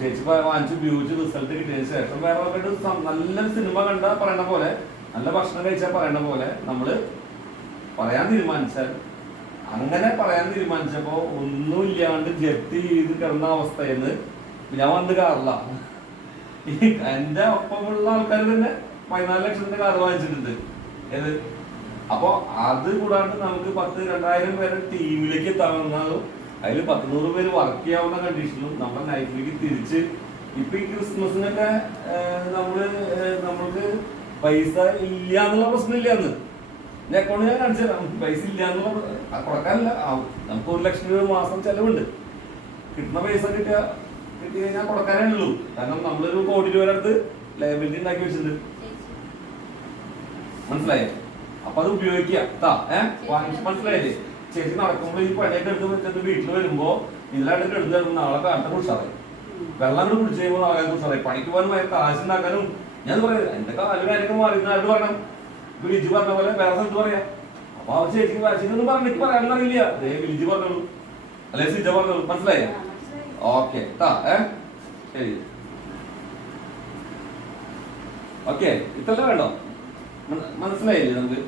ചേച്ചി വാങ്ങിച്ച് ഉപയോഗിച്ച് റിസൾട്ട് കിട്ടിയതിന് ശേഷം വേറെ നല്ലൊരു സിനിമ കണ്ട പറയണ പോലെ, നല്ല ഭക്ഷണം കഴിച്ചാൽ പറയണ പോലെ നമ്മള് പറയാൻ തീരുമാനിച്ചാൽ, അങ്ങനെ പറയാൻ തീരുമാനിച്ചപ്പോ ഒന്നുമില്ലാണ്ട് ജപ്തി ചെയ്ത് കിടന്ന അവസ്ഥയെന്ന് ഞാൻ വന്ന് കാറില്ല. എന്റെ ഒപ്പമുള്ള ആൾക്കാർ തന്നെ 14 ലക്ഷത്തിന്റെ കാർ വാങ്ങിച്ചിട്ടുണ്ട്. ഏത് അപ്പൊ അത് കൂടാണ്ട് നമുക്ക് 10,000-2000 പേരെ ടീമിലേക്ക് എത്താവുന്നതും അതിൽ 100 പേര് വർക്ക് ചെയ്യാവുന്ന കണ്ടീഷനിലും നമ്മുടെ ലൈഫിലേക്ക് തിരിച്ച് ഇപ്പൊ ഈ ക്രിസ്മസിനൊക്കെ നമ്മൾക്ക് പൈസ ഇല്ല എന്നുള്ള പ്രശ്നമില്ല. എന്ന് എന്റെ അക്കൗണ്ട് ഞാൻ കാണിച്ചു തരാം. പൈസ ഇല്ല എന്നുള്ള കൊടുക്കാനില്ല. നമുക്ക് 1 ലക്ഷം രൂപ മാസം ചെലവുണ്ട്. കിട്ടുന്ന പൈസ കിട്ടി കഴിഞ്ഞാൽ കൊടുക്കാനേ ഉള്ളൂ. കാരണം നമ്മളൊരു 1 കോടി രൂപയുടെ അടുത്ത് ലയബിലിറ്റി ഉണ്ടാക്കി വെച്ചിട്ടുണ്ട്. മനസ്സിലായേ? അപ്പൊ അത് ഉപയോഗിക്കുക. മനസ്സിലായില്ലേ? ചേച്ചി നടക്കുമ്പോൾ ഈ പണിയൊക്കെ എടുത്ത് വെച്ചിട്ട് വീട്ടിൽ വരുമ്പോ ഇതിലായിട്ട് എടുത്ത് നാളെ കാലത്തെ കുറിച്ചാറായി, വെള്ളം കൂടെ കുടിച്ചു കഴിയുമ്പോൾ നാളെ കുറിച്ചാറായി. പണിക്ക് പോകാൻ കാശുണ്ടാക്കാനും ഞാൻ പറയാം. എന്റെ കാല് കാര്യമൊക്കെ മാറി ആരോട് പറയണം? ഇപ്പൊ ലിജി പറഞ്ഞ പോലെ വേറെ സ്ഥലത്ത് പറയാം. അപ്പൊ ആ ചേച്ചിക്കൊന്നും പറഞ്ഞിട്ട് പറയാനൊന്നും അറിയില്ല. ലിജി പറഞ്ഞോളൂ, അല്ലെ സിജ പറഞ്ഞോളൂ. മനസ്സിലായേ? ഓക്കെ ശരി. ഓക്കെ, ഇത്രല്ലേ വേണ്ടോ? മനസ്സിലായില്ലേ നമുക്ക്?